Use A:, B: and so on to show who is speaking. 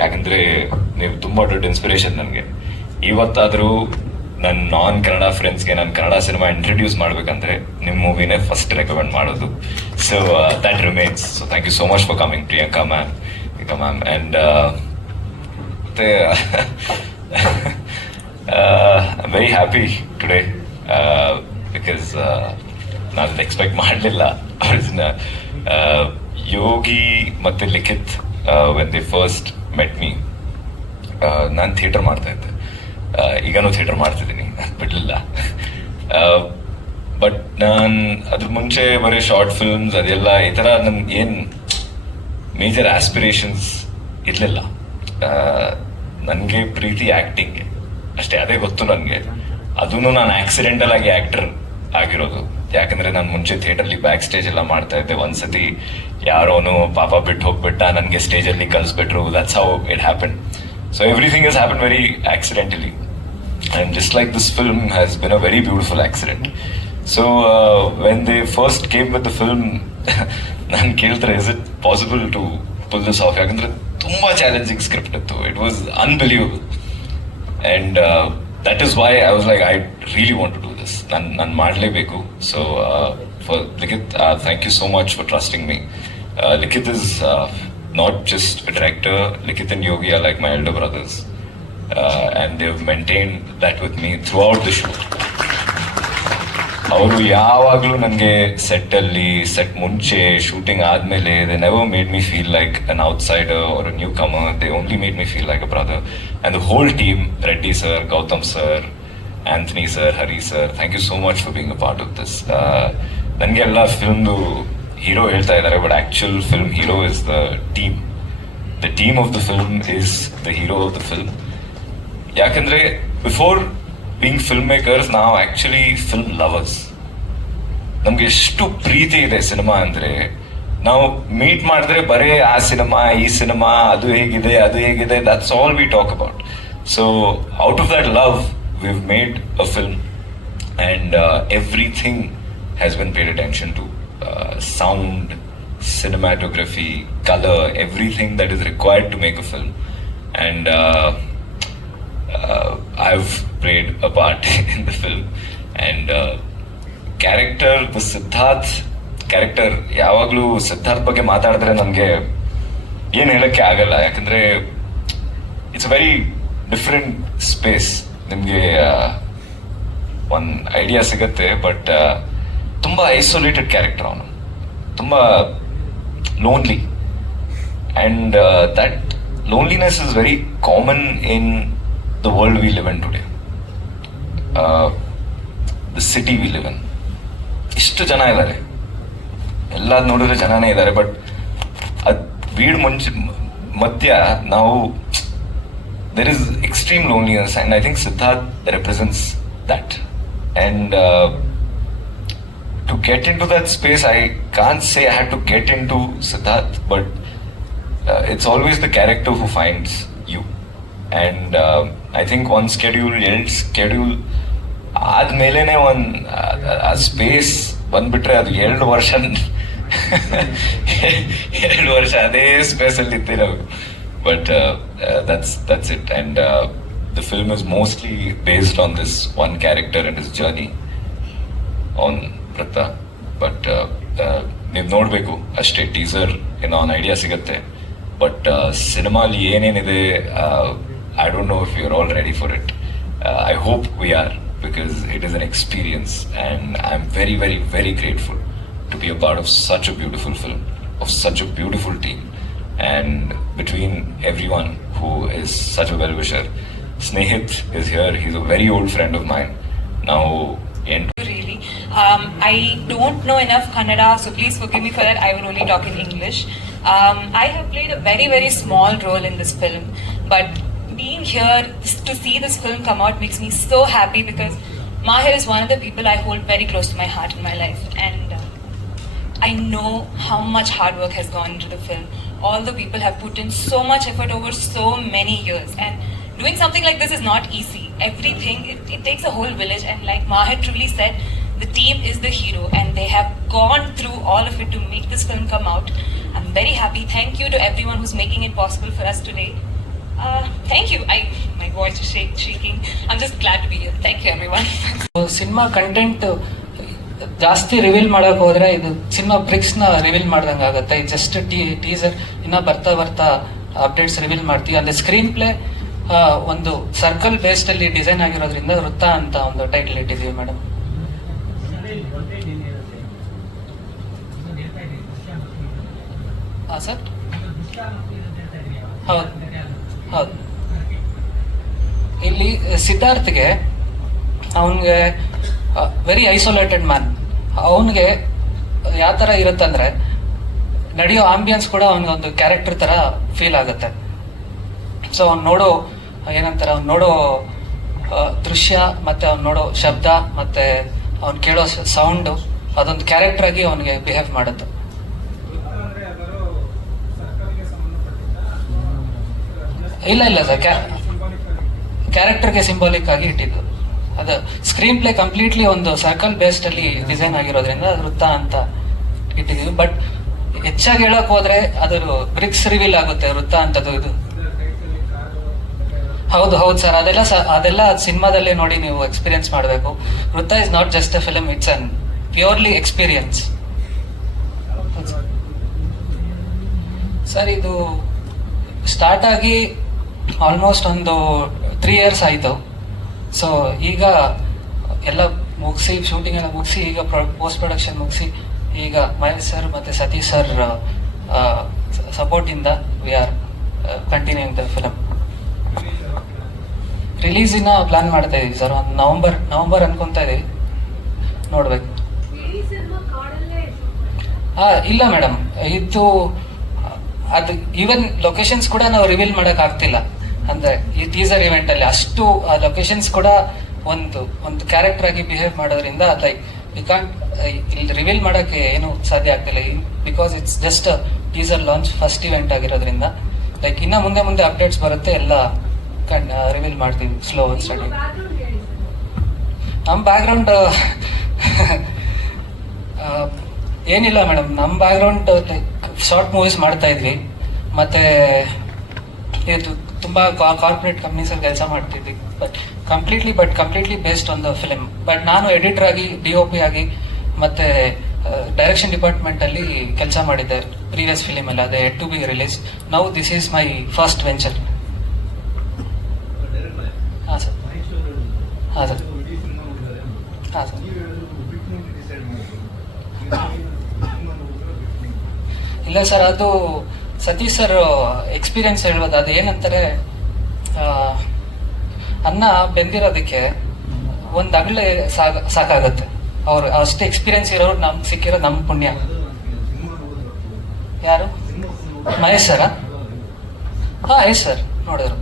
A: ಯಾಕಂದ್ರೆ ನೀವು ತುಂಬಾ ದೊಡ್ಡ ಇನ್ಸ್ಪಿರೇಷನ್ ನನಗೆ. ಇವತ್ತಾದರೂ ನನ್ನ ನಾನ್ ಕನ್ನಡ ಫ್ರೆಂಡ್ಸ್ಗೆ ನಾನು ಕನ್ನಡ ಸಿನಿಮಾ ಇಂಟ್ರಡ್ಯೂಸ್ ಮಾಡ್ಬೇಕಂದ್ರೆ ನಿಮ್ಮ ಮೂವಿನೇ ಫಸ್ಟ್ ರೆಕಮೆಂಡ್ ಮಾಡೋದು. So that remains so thank you so much for coming Priyanka ma'am Priyanka ma'am and ಮತ್ತೆ ವೆರಿ ಹ್ಯಾಪಿ ಟುಡೇ ಬಿಕಾಸ್ ನಾನು ಎಕ್ಸ್ಪೆಕ್ಟ್ ಮಾಡಲಿಲ್ಲ ಯೋಗಿ ಮತ್ತು Likhith when the first met me ನಾನು ಥಿಯೇಟರ್ ಮಾಡ್ತಾ ಇದ್ದೆ. ಆ, ಈಗನೂ ಥಿಯೇಟರ್ ಮಾಡ್ತಿದ್ದೀನಿ. ಬಿಡಲಿಲ್ಲ. ಬಟ್ ನಾನು ಅದ್ರ ಮುಂಚೆ ಬರೀ ಶಾರ್ಟ್ ಫಿಲ್ಮ್ಸ್ ಅದೆಲ್ಲ ಈ ಥರ ನನ್ಗೆ ಏನು ಮೇಜರ್ ಆಸ್ಪಿರೇಷನ್ಸ್ ಇರಲಿಲ್ಲ. ನನಗೆ ಪ್ರೀತಿ ಆ್ಯಕ್ಟಿಂಗ್ಗೆ ಅಷ್ಟೇ ಅದೇ ಗೊತ್ತು ನನಗೆ. ಅದೂ ನಾನು ಆಕ್ಸಿಡೆಂಟಲ್ ಆಗಿ ಆ್ಯಕ್ಟರ್ ಆಗಿರೋದು. ಯಾಕಂದ್ರೆ ನಾನು ಮುಂಚೆ ಥಿಯೇಟರ್ಲಿ ಬ್ಯಾಕ್ ಸ್ಟೇಜ್ ಎಲ್ಲ ಮಾಡ್ತಾ ಇದ್ದೆ. ಒಂದ್ಸತಿ ಯಾರೋನು ಪಾಪ ಬಿಟ್ಟು ಹೋಗ್ಬಿಟ್ಟ ನನಗೆ ಸ್ಟೇಜಲ್ಲಿ ಕಲಿಸ್ಬಿಟ್ರು that's how it happen so everything is happen very accidentally and just like this film has been a very beautiful accident. So when they first came with the film, ನಾನು ಕೇಳ್ತಾರೆ is it possible to pull this off ಯಾಕಂದ್ರೆ ತುಂಬಾ challenging script ಇತ್ತು. It was unbelievable and that is why I was like I really want to this ನಾನು ನಾನು ಮಾಡಲೇಬೇಕು. So for Likhith thank you so much for trusting me Likhith is not just director Likhith and Yogi are like my elder brothers and they've maintain that with me throughout the show ಅವರು ಯಾವಾಗಲೂ ನನಗೆ ಸೆಟ್ಟಲ್ಲಿ set ಮುಂಚೆ shooting ಆದಮೇಲೆ they never made me feel like an outsider or newcomer they only made me feel like a brother and the whole team Reddy sir Gautam sir Anthony sir Hari sir thank you so much for being a part of this ನನಗೆಲ್ಲ ಫಿಲ್ಮ್ದು hero ಹೇಳ್ತಾ ಇದ್ದಾರೆ but actual film hero is the team the team of the film is the hero of the film ಯಾಕಂದ್ರೆ before being film makers ನಾವು actually film lovers ನಮ್ಗೆ ಎಷ್ಟು ಪ್ರೀತಿ ಇದೆ cinema ಅಂದ್ರೆ, ನಾವು ಮೀಟ್ ಮಾಡಿದ್ರೆ ಬರೇ ಆ ಸಿನಿಮಾ ಈ ಸಿನಿಮಾ ಅದು ಹೇಗಿದೆ ಅದು ಹೇಗಿದೆ that's all we talk about so out of that love we've made a film and uh, everything has been paid attention to uh, sound cinematography color everything that is required to make a film and uh, uh, i've played a part in the film and uh, character Siddharth character ಯಾವಾಗಲೂ ಸಿದ್ಧಾರ್ಥ್ ಬಗ್ಗೆ ಮಾತಾಡಿದ್ರೆ ನನಗೆ ಏನು ಹೇಳೋಕ್ಕೆ ಆಗಲ್ಲ ಯಾಕಂದರೆ it's very different space ನಿಮಗೆ ಒಂದು ಐಡಿಯಾ ಸಿಗತ್ತೆ ಬಟ್ ತುಂಬ ಐಸೋಲೇಟೆಡ್ ಕ್ಯಾರೆಕ್ಟರ್ ಅವನು. ತುಂಬ lonely and that loneliness is very common in the world we live in today the city we live in ಇಷ್ಟು ಜನ ಇದ್ದಾರೆ. ಎಲ್ಲ ನೋಡಿದ್ರೆ ಜನನೇ ಇದ್ದಾರೆ ಬಟ್ ಅದ್ ಬೀಡ್ ಮುಂಚೆ, ಮಧ್ಯ ನಾವು, there is extreme loneliness and i think siddharth represents that and uh, to get into that space i can't say i had to get into siddharth but uh, it's always the character who finds you and uh, i think one schedule ಎರಡು schedule ಆದ್ಮೇಲೆನೆ ಒಂದು ಆ space ಬಂದ್ಬಿಟ್ರೆ ಅದು ಎರಡು ವರ್ಷ ಎರಡು ವರ್ಷ ಅದೇ ಸ್ಪೇಸ್ ಅಲ್ಲಿ ಇರ್ತೀವಿ ನಾವು but uh, uh, that's that's it and uh, the film is mostly based on this one character and his journey on Pratha but uh, uh, ನೀವು ನೋಡಬೇಕು ಅಷ್ಟೇ ಟೀಸರ್ ಏನೋ ಒಂದು ಐಡಿಯಾ ಸಿಗುತ್ತೆ ಬಟ್ ಸಿನಿಮಾಲಿ ಏನೇನಿದೆ I don't know if you are all ready for it I hope we are because it is an experience and I am very very very grateful to be a part of such a beautiful film, of such a beautiful team, and between everyone who is such a well wisher. Snehit is here, he's a very old friend of mine. Now, in
B: really. Um, I don't know enough Kannada, so please forgive me for that. I will only talk in English. Um, I have played a very, very small role in this film, but being here to see this film come out makes me so happy because Mahir is one of the people I hold very close to my heart in my life, and I know how much hard work has gone into the film. All the people have put in so much effort over so many years, and doing something like this is not easy. Everything, it, it takes a whole village, and like Mahir truly said, the team is the hero, and they have gone through all of it to make this film come out. I'm very happy. Thank you to everyone who's making it possible for us today. Uh, thank you. I my voice is shaking. I'm just glad to be here. Thank you, everyone.
C: cinema content. Uh, ಜಾಸ್ತಿ reveal ಮಾಡಕ್ ಹೋದ್ರೆ ಇದು ಚಿನ್ನ ನ reveal ಮಾಡ್ದಂಗೆ ಆಗುತ್ತೆ. Just teaser ಇನ್ನ ಬರ್ತಾ ಬರ್ತಾ ಅಪ್ಡೇಟ್ಸ್ ರಿವೀಲ್ ಮಾಡ್ತೀವಿ. ಅಂದ್ರೆ ಸ್ಕ್ರೀನ್ ಪ್ಲೇ ಒಂದು ಸರ್ಕಲ್ ಬೇಸ್ಡ್ ಅಲ್ಲಿ ಡಿಸೈನ್ ಆಗಿರೋದ್ರಿಂದ ವೃತ್ತ ಅಂತ ಒಂದು ಟೈಟಲ್ ಇಟ್ಟಿದೀವಿ ಮೇಡಮ್ ಸರ್ ಹೌದು. ಹೌದು. ಇಲ್ಲಿ ಸಿದ್ಧಾರ್ಥ್ಗೆ ಅವನಿಗೆ ವೆರಿ ಐಸೋಲೇಟೆಡ್ ಮ್ಯಾನ್ ಅವನಿಗೆ ಯಾವ ಥರ ಇರುತ್ತಂದ್ರೆ ನಡೆಯೋ ಆಂಬಿಯನ್ಸ್ ಕೂಡ ಅವನಿಗೊಂದು ಕ್ಯಾರೆಕ್ಟರ್ ಥರ ಫೀಲ್ ಆಗುತ್ತೆ. ಸೊ ಅವ್ನು ನೋಡೋ, ಏನಂತಾರೆ, ಅವ್ನು ನೋಡೋ ದೃಶ್ಯ ಮತ್ತೆ ಅವ್ನು ನೋಡೋ ಶಬ್ದ ಮತ್ತೆ ಅವ್ನು ಕೇಳೋ ಸೌಂಡು ಅದೊಂದು ಕ್ಯಾರೆಕ್ಟರ್ ಆಗಿ ಅವನಿಗೆ ಬಿಹೇವ್ ಮಾಡುತ್ತೆ. ಇಲ್ಲ ಇಲ್ಲ ಸರ್ ಕ್ಯಾರೆಕ್ಟರ್ಗೆ ಸಿಂಬಾಲಿಕ್ ಆಗಿ ಇಟ್ಟಿದ್ದು. ಅದು ಸ್ಕ್ರೀನ್ ಪ್ಲೇ ಕಂಪ್ಲೀಟ್ಲಿ ಒಂದು ಸರ್ಕಲ್ ಬೇಸ್ಡ್ ಅಲ್ಲಿ ಡಿಸೈನ್ ಆಗಿರೋದ್ರಿಂದ ವೃತ್ತ ಅಂತ ಇಟ್ಟಿದೀವಿ ಬಟ್ ಹೆಚ್ಚಾಗಿ ಹೇಳಕ್ ಹೋದ್ರೆ ಅದ್ರ ಬ್ರಿಕ್ಸ್ ರಿವೀಲ್ ಆಗುತ್ತೆ, ವೃತ್ತ ಅಂತದ್ದು ಇದು. ಹೌದು ಹೌದು ಸರ್ ಅದೆಲ್ಲ ಅದೆಲ್ಲ ಸಿನಿಮಾದಲ್ಲೇ ನೋಡಿ ನೀವು ಎಕ್ಸ್ಪೀರಿಯನ್ಸ್ ಮಾಡಬೇಕು. Vritta is not just a film it's an purely experience sir ಇದು ಸ್ಟಾರ್ಟ್ ಆಗಿ ಆಲ್ಮೋಸ್ಟ್ ಒಂದು ತ್ರೀ ಇಯರ್ಸ್ ಆಯಿತು. ಸೊ ಈಗ ಎಲ್ಲ ಮುಗಿಸಿ ಶೂಟಿಂಗ್ ಎಲ್ಲ ಮುಗಿಸಿ, ಈಗ ಪೋಸ್ಟ್ ಪ್ರೊಡಕ್ಷನ್ ಮುಗಿಸಿ, ಈಗ ಮಹೇಶ್ ಸರ್ ಮತ್ತು Satish sir ಸಪೋರ್ಟಿಂದ we are continuing the film ರಿಲೀಸಿನ plan ಮಾಡ್ತಾ ಇದ್ದೀವಿ ಸರ್ ಒಂದು ನವಂಬರ್ ನವಂಬರ್ ಅನ್ಕೊಂತಾ ಇದೀವಿ. ನೋಡ್ಬೇಕು. ಹಾಂ ಇಲ್ಲ ಮೇಡಮ್ ಇದು, ಅದು ಈವನ್ ಲೊಕೇಶನ್ಸ್ ಕೂಡ ನಾವು ರಿವೀಲ್ ಮಾಡೋಕ್ಕಾಗ್ತಿಲ್ಲ ಅಂದ್ರೆ ಈ ಟೀಸರ್ ಇವೆಂಟ್ ಅಲ್ಲಿ ಅಷ್ಟು ಲೊಕೇಶನ್ಸ್ ಕೂಡ ಒಂದು ಒಂದು ಕ್ಯಾರೆಕ್ಟರ್ ಆಗಿ ಬಿಹೇವ್ ಮಾಡೋದ್ರಿಂದ ಲೈಕ್ ವಿ ಕಾಂಟ್ ಇಲ್ಲಿ ರಿವೀಲ್ ಮಾಡಕ್ಕೆ ಏನು ಸಾಧ್ಯ ಆಗ್ತಿಲ್ಲ. Because it's just teaser launch first event ಆಗಿರೋದ್ರಿಂದ. ಲೈಕ್ ಇನ್ನ ಮುಂದೆ ಮುಂದೆ ಅಪ್ಡೇಟ್ಸ್ ಬರುತ್ತೆ, ಎಲ್ಲ ರಿವೀಲ್ ಮಾಡ್ತೀವಿ ಸ್ಲೋ ಸ್ಟಡಿ
D: ಹೇಳಿ ಸರ್
C: ನಮ್ಮ ಬ್ಯಾಕ್ಗ್ರೌಂಡ್ ಏನಿಲ್ಲ ಮೇಡಮ್ ನಮ್ಮ ಬ್ಯಾಕ್ಗ್ರೌಂಡ್ ಶಾರ್ಟ್ ಮೂವೀಸ್ ಮಾಡ್ತಾ ಇದ್ವಿ. ಮತ್ತೆ ಇದು ತುಂಬಾ ಕಾರ್ಪೊರೇಟ್ ಕಂಪ್ನೀಸಲ್ಲಿ ಕೆಲಸ ಮಾಡ್ತಿದ್ವಿ. But completely but completely based on the film but ನಾನು ಎಡಿಟರ್ ಆಗಿ ಡಿ ಒ ಪಿ ಆಗಿ, ಮತ್ತೆ ಡೈರೆಕ್ಷನ್ ಡಿಪಾರ್ಟ್ಮೆಂಟ್ ಅಲ್ಲಿ ಕೆಲಸ ಮಾಡಿದ್ದೆ. ಪ್ರೀವಿಯಸ್ ಫಿಲಿಮ್ ಅಲ್ಲಿ, ಅದೇ to be release now this is my first venture ಹಾಂ ಸರ್ ಹಾಂ ಸರ್ ಹಾಂ ಸರ್ ಇಲ್ಲ ಸರ್ ಅದು ಸತೀಶ್ ಸರ್ ಎಕ್ಸ್ಪೀರಿಯನ್ಸ್ ಹೇಳ್ಬೋದು. ಅದು ಏನಂತಾರೆ ಅನ್ನ ಬೆಂದಿರೋದಕ್ಕೆ ಒಂದು ಅಗಳೆ ಸಾಕ ಸಾಕಾಗತ್ತೆ. ಅವ್ರು ಅಷ್ಟು ಎಕ್ಸ್ಪೀರಿಯನ್ಸ್ ಇರೋರು ನಮ್ಗೆ ಸಿಕ್ಕಿರೋ ನಮ್ಮ ಪುಣ್ಯ. ಯಾರು? ಮಹೇಶ್ ಸರ? ಹಾಂ ಸರ್, ನೋಡಿದ್ರು.